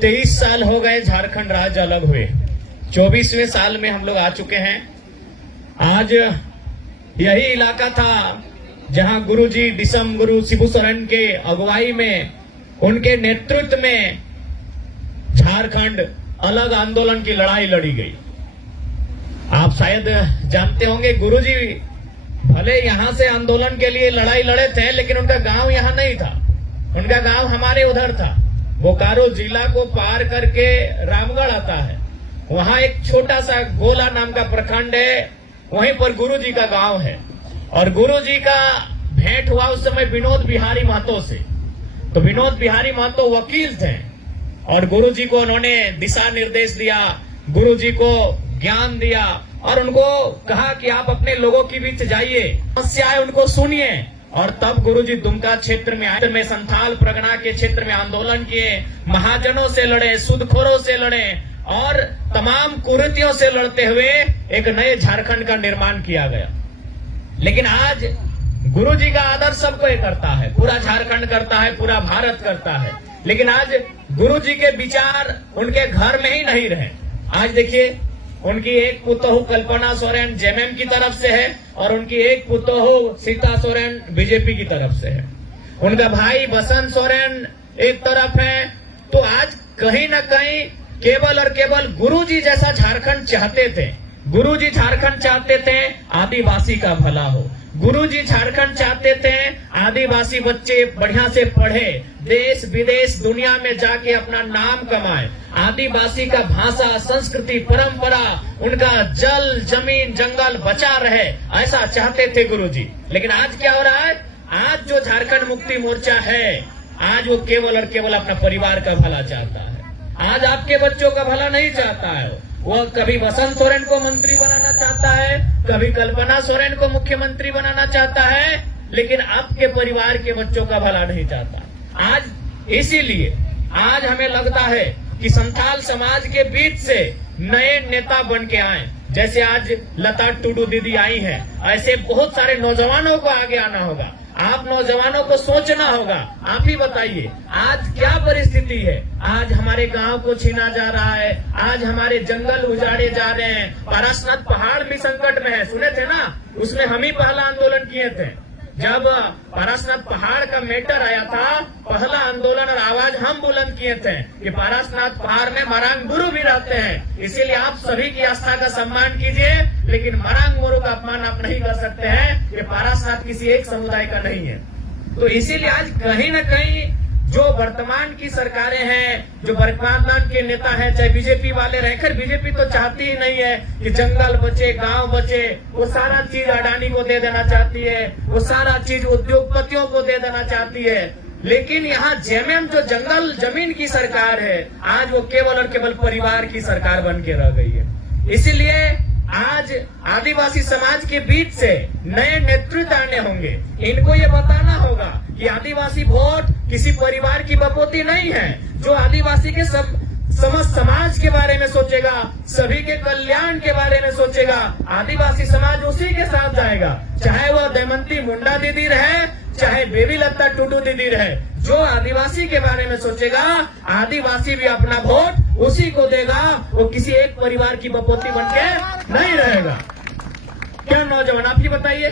23 साल हो गए झारखंड राज्य अलग हुए। 24वें साल में हम लोग आ चुके हैं। आज यही इलाका था जहां गुरुजी डिसम गुरु शिबू सोरेन के अगुवाई में, उनके नेतृत्व में झारखंड अलग आंदोलन की लड़ाई लड़ी गई। आप शायद जानते होंगे, गुरुजी भले यहां से आंदोलन के लिए लड़ाई लड़े थे, लेकिन उनका गांव यहां नहीं था। उनका गांव हमारे उधर था। बोकारो जिला को पार करके रामगढ़ आता है, वहां एक छोटा सा गोला नाम का प्रखंड है, वहीं पर गुरुजी का गांव है। और गुरुजी का भेंट हुआ उस समय विनोद बिहारी महतो से। तो विनोद बिहारी महतो वकील थे और गुरुजी को उन्होंने दिशा निर्देश दिया, गुरुजी को ज्ञान दिया और उनको कहा कि आप अपने लोगों के बीच जाइए, समस्याएं उनको सुनिए। और तब गुरुजी दुमका क्षेत्र में आए, में संथाल परगना के क्षेत्र में आंदोलन किए, महाजनों से लड़े, सूदखोरों से लड़े और तमाम कुरीतियों से लड़ते हुए एक नए झारखंड का निर्माण किया गया। लेकिन आज गुरुजी का आदर सब कोई करता है, पूरा झारखंड करता है, पूरा भारत करता है। लेकिन आज गुरुजी के विचार उनके घर में ही नहीं रहे। आज देखिए, उनकी एक पुतोहू कल्पना सोरेन जेएमएम की तरफ से है और उनकी एक पुतोहू सीता सोरेन बीजेपी की तरफ से है। उनका भाई बसंत सोरेन एक तरफ है। तो आज कहीं न कहीं केवल और केवल गुरुजी जैसा झारखंड चाहते थे। गुरुजी झारखंड चाहते थे आदिवासी का भला हो। गुरुजी झारखंड चाहते थे आदिवासी बच्चे बढ़िया से पढ़े, देश विदेश दुनिया में जाके अपना नाम कमाए, आदिवासी का भाषा, संस्कृति, परंपरा, उनका जल, जमीन, जंगल बचा रहे, ऐसा चाहते थे गुरुजी। लेकिन आज क्या हो रहा है? आज जो झारखंड मुक्ति मोर्चा है, आज वो केवल और केवल अपना परिवार का भला चाहता है। आज आपके बच्चों का भला नहीं चाहता है। वो कभी बसंत सोरेन को मंत्री बनाना चाहता है, कभी कल्पना सोरेन को मुख्यमंत्री बनाना चाहता है, लेकिन आपके परिवार के बच्चों का भला नहीं चाहता। आज इसीलिए आज हमें लगता है कि संथाल समाज के बीच से नए नेता बन के आए। जैसे आज लता टुडू दीदी आई हैं, ऐसे बहुत सारे नौजवानों को आगे आना होगा। आप नौजवानों को सोचना होगा। आप ही बताइए, आज क्या परिस्थिति है? आज हमारे गांव को छीना जा रहा है, आज हमारे जंगल उजाड़े जा रहे हैं, पारसनाथ पहाड़ भी संकट में है। सुने थे ना, उसमें हम ही पहला आंदोलन किए थे। जब पारसनाथ पहाड़ का मैटर आया था, पहला आंदोलन और आवाज हम बुलंद किए थे कि पारसनाथ पहाड़ में मरांग गुरु भी रहते हैं, इसीलिए आप सभी की आस्था का सम्मान कीजिए, लेकिन मरांग गुरु का अपमान आप नहीं कर सकते हैं। ये पारसनाथ किसी एक समुदाय का नहीं है। तो इसीलिए आज कहीं न कहीं जो वर्तमान की सरकारें हैं, जो वर्तमान के नेता हैं, चाहे बीजेपी वाले रहकर, बीजेपी तो चाहती ही नहीं है कि जंगल बचे, गांव बचे। वो सारा चीज अडानी को दे देना चाहती है, वो सारा चीज उद्योगपतियों को दे देना चाहती है। लेकिन यहाँ जेएमएम जो जंगल जमीन की सरकार है, आज वो केवल और केवल परिवार की सरकार बन के रह गई है। इसीलिए आज आदिवासी समाज के बीच से नए नेतृत्व आने होंगे। इनको ये बताना होगा कि आदिवासी वोट किसी परिवार की बपोती नहीं है। जो आदिवासी के समस्त समाज के बारे में सोचेगा, सभी के कल्याण के बारे में सोचेगा, आदिवासी समाज उसी के साथ जाएगा। चाहे वह दमयंती मुंडा दीदी रहे, चाहे बेबी लता टुडू दीदी रहे। जो आदिवासी के बारे में सोचेगा, आदिवासी भी अपना वोट उसी को देगा। वो किसी एक परिवार की बपोती बनके नहीं रहेगा। क्या नौजवान, आप ही बताइए,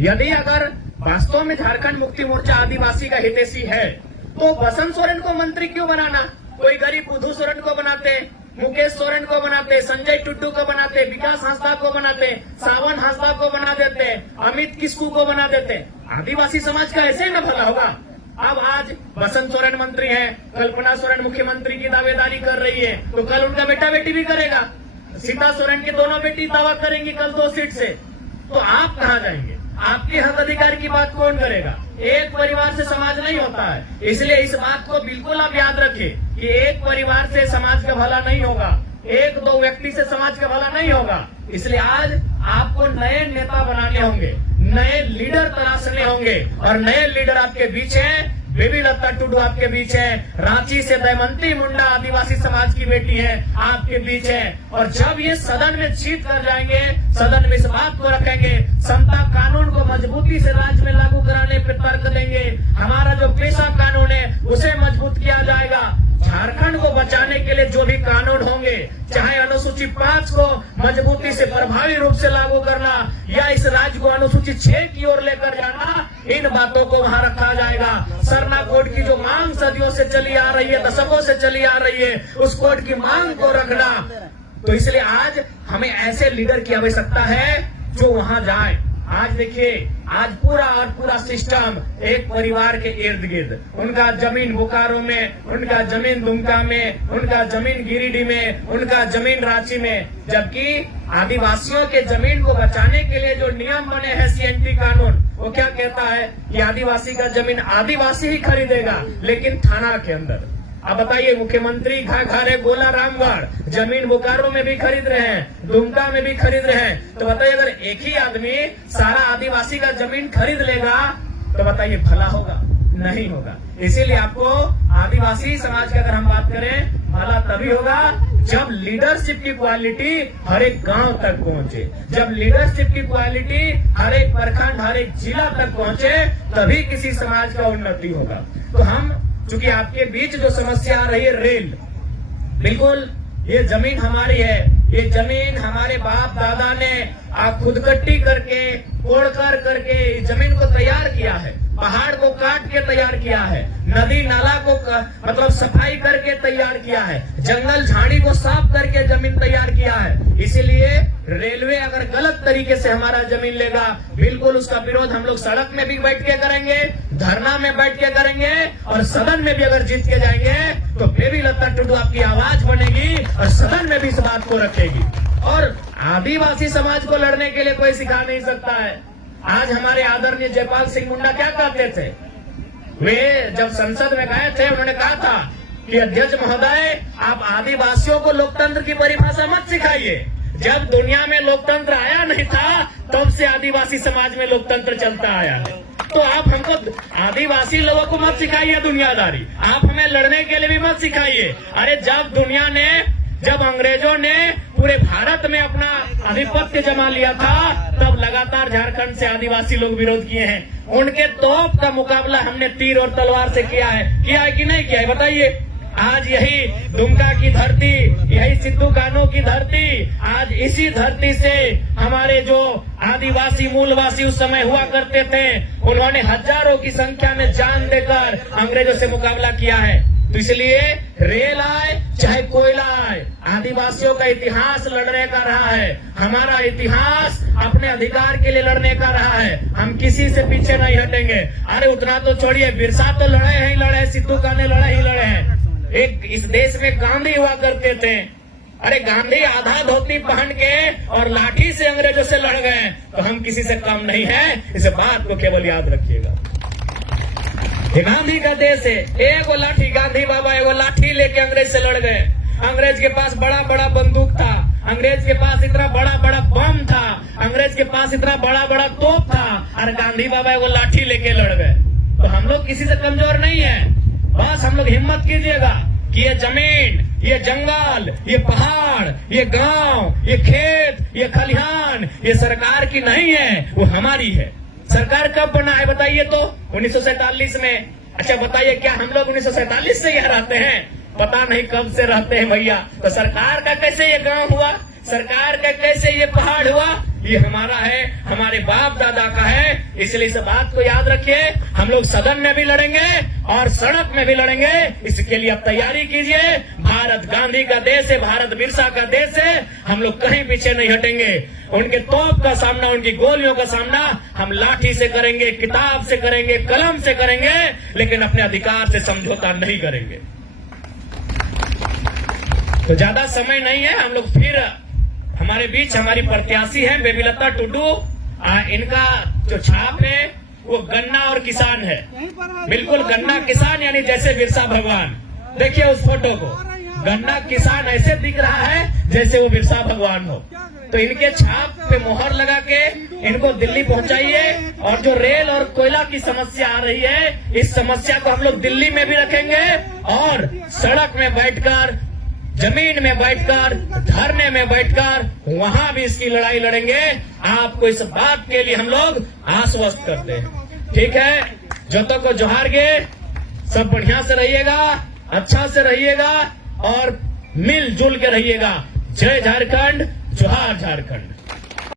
यदि अगर वास्तव में झारखंड मुक्ति मोर्चा आदिवासी का हितैषी है, तो बसंत सोरेन को मंत्री क्यों बनाना? कोई गरीब बुधू सोरेन को बनाते, मुकेश सोरेन को बनाते, संजय टुड्डू को बनाते, विकास हांसदा को बनाते, सावन हांसदा को बना देते, अमित किस्कू को बना देते। आदिवासी समाज का ऐसे ही न भला होगा। अब आज बसंत सोरेन मंत्री है, कल्पना सोरेन मुख्यमंत्री की दावेदारी कर रही है, तो कल उनका बेटा बेटी भी करेगा। सीता सोरेन की दोनों बेटी दावा करेंगी कल 2 सीट से। तो आप कहाँ जाएंगे? आपके हक अधिकार की बात कौन करेगा? एक परिवार से समाज नहीं होता है। इसलिए इस बात को बिल्कुल आप याद रखें कि एक परिवार से समाज का भला नहीं होगा, 1-2 व्यक्ति से समाज का भला नहीं होगा। इसलिए आज आपको नए नेता बनाने होंगे, नए लीडर तलाशने होंगे, और नए लीडर आपके बीच हैं। बेबी लता टुडू आपके बीच है, रांची से दमयंती मुंडा आदिवासी समाज की बेटी है, आपके बीच है। और जब ये सदन में जीत कर जाएंगे, सदन में इस बात को रखेंगे, समता कानून को मजबूती से राज्य में लागू कराने पर तर्क देंगे। हमारा जो पेशा कानून है उसे मजबूत किया जाएगा। झारखंड को बचाने के लिए जो भी कानून होंगे, चाहे अनुसूची 5 को मजबूती से प्रभावी रूप से लागू करना या इस राज्य को अनुसूची 6 की ओर लेकर जाना, इन बातों को वहां रखा जाएगा। सरना कोड की जो मांग सदियों से चली आ रही है, दशकों से चली आ रही है, उस कोड की मांग को रखना। तो इसलिए आज हमें ऐसे लीडर की आवश्यकता है जो वहां जाए। आज देखिए, आज पूरा सिस्टम एक परिवार के इर्द गिर्द, उनका जमीन बोकारो में, उनका जमीन दुमका में, उनका जमीन गिरिडीह में, उनका जमीन रांची में, जबकि आदिवासियों के जमीन को बचाने के लिए जो नियम बने हैं सीएनटी कानून, वो क्या कहता है कि आदिवासी का जमीन आदिवासी ही खरीदेगा, लेकिन थाना के अंदर। अब बताइए, मुख्यमंत्री घाघरे गोला रामगढ़ जमीन बोकारो में भी खरीद रहे हैं, दुमका में भी खरीद रहे हैं, तो बताइए अगर एक ही आदमी सारा आदिवासी का जमीन खरीद लेगा तो बताइए भला होगा? नहीं होगा। इसीलिए आपको आदिवासी समाज की अगर हम बात करें, भला तभी होगा जब लीडरशिप की क्वालिटी हर एक गांव तक पहुंचे, जब लीडरशिप की क्वालिटी हर एक प्रखंड, हर एक जिला तक पहुंचे, तभी किसी समाज का उन्नति होगा। तो हम, चूंकि आपके बीच जो समस्या आ रही है रेल, बिल्कुल ये जमीन हमारी है, ये जमीन हमारे बाप दादा ने खुदकट्टी करके, कोड़ करके जमीन को तैयार किया है, पहाड़ को काट के तैयार किया है, नदी नाला को मतलब सफाई करके तैयार किया है, जंगल झाड़ी को साफ करके जमीन तैयार किया है। इसीलिए रेलवे अगर गलत तरीके से हमारा जमीन लेगा, बिल्कुल उसका विरोध हम लोग सड़क में भी बैठ के करेंगे, धरना में बैठ के करेंगे, और सदन में भी अगर जीत के जाएंगे तो बेबी लता टुडू आपकी आवाज बनेगी और सदन में भी इस बात को रखेगी। और आदिवासी समाज को लड़ने के लिए कोई सिखा नहीं सकता है। आज हमारे आदरणीय जयपाल सिंह मुंडा क्या कहते थे? वे जब संसद में गए थे, उन्होंने कहा था कि अध्यक्ष महोदय, आप आदिवासियों को लोकतंत्र की परिभाषा मत सिखाइए। जब दुनिया में लोकतंत्र आया नहीं था, तब से आदिवासी समाज में लोकतंत्र चलता आया है। तो आप हमको, आदिवासी लोगों को मत सिखाइए दुनियादारी, आप हमें लड़ने के लिए भी मत सिखाइए। अरे जब अंग्रेजों ने पूरे भारत में अपना आधिपत्य जमा लिया था, तब लगातार झारखंड से आदिवासी लोग विरोध किए हैं। उनके तोप का मुकाबला हमने तीर और तलवार से किया है कि नहीं किया है? बताइए। आज यही दुमका की धरती, यही सिद्धू कान्हू की धरती, आज इसी धरती से हमारे जो आदिवासी मूलवासी उस समय हुआ करते थे, उन्होंने हजारों की संख्या में जान देकर अंग्रेजों से मुकाबला किया है। तो इसलिए रेल आए चाहे कोयला आए, आदिवासियों का इतिहास लड़ने का रहा है। हमारा इतिहास अपने अधिकार के लिए लड़ने का रहा है। हम किसी से पीछे नहीं हटेंगे। अरे उतना तो छोड़िए, बिरसा तो लड़े ही लड़े, सिद्धू कान्हू लड़े ही लड़े हैं। एक इस देश में गांधी हुआ करते थे। अरे गांधी आधा धोती पहन के और लाठी से अंग्रेजों से लड़ गए, तो हम किसी से कम नहीं है। इस बात को केवल याद रखिएगा। गांधी का देश है, एगो लाठी, गांधी बाबा एगो लाठी लेके अंग्रेज से लड़ गए। अंग्रेज के पास बड़ा बड़ा बंदूक था, अंग्रेज के पास इतना बड़ा बड़ा बम था, अंग्रेज के पास इतना बड़ा बड़ा तोप था, और गांधी बाबा एगो लाठी लेके लड़ गए। तो हम लोग किसी से कमजोर नहीं है। बस हम लोग हिम्मत कीजिएगा कि ये जमीन, ये जंगल, ये पहाड़, ये गांव, ये खेत, ये खलिहान, ये सरकार की नहीं है, वो हमारी है। सरकार कब बना है बताइए तो? 1947 में। अच्छा बताइए, क्या हम लोग 1947 से यहाँ रहते हैं? पता नहीं कब से रहते हैं भैया। तो सरकार का कैसे ये गांव हुआ, सरकार का कैसे ये पहाड़ हुआ? ये हमारा है, हमारे बाप दादा का है। इसलिए इस बात को याद रखिए। हम लोग सदन में भी लड़ेंगे और सड़क में भी लड़ेंगे। इसके लिए आप तैयारी कीजिए। भारत गांधी का देश है, भारत बिरसा का देश है। हम लोग कहीं पीछे नहीं हटेंगे। उनके तोप का सामना, उनकी गोलियों का सामना हम लाठी से करेंगे, किताब से करेंगे, कलम से करेंगे, लेकिन अपने अधिकार से समझौता नहीं करेंगे। तो ज्यादा समय नहीं है। हम लोग फिर, हमारे बीच हमारी प्रत्याशी है बेबी लता टुडू। इनका जो छाप है वो गन्ना और किसान है। बिल्कुल गन्ना किसान, यानी जैसे बिरसा भगवान। देखिए उस फोटो को, गन्ना किसान ऐसे दिख रहा है जैसे वो बिरसा भगवान हो। तो इनके छाप पे मोहर लगा के इनको दिल्ली पहुंचाइए। और जो रेल और कोयला की समस्या आ रही है, इस समस्या को हम लोग दिल्ली में भी रखेंगे और सड़क में बैठकर, जमीन में बैठकर, धरने में बैठकर वहां भी इसकी लड़ाई लड़ेंगे। आपको इस बात के लिए हम लोग आश्वस्त करते हैं। ठीक है, जो तो को जोहार गे, सब बढ़िया से रहिएगा। अच्छा से रहिएगा और मिलजुल के रहिएगा। जय झारखंड, जोहार झारखंड।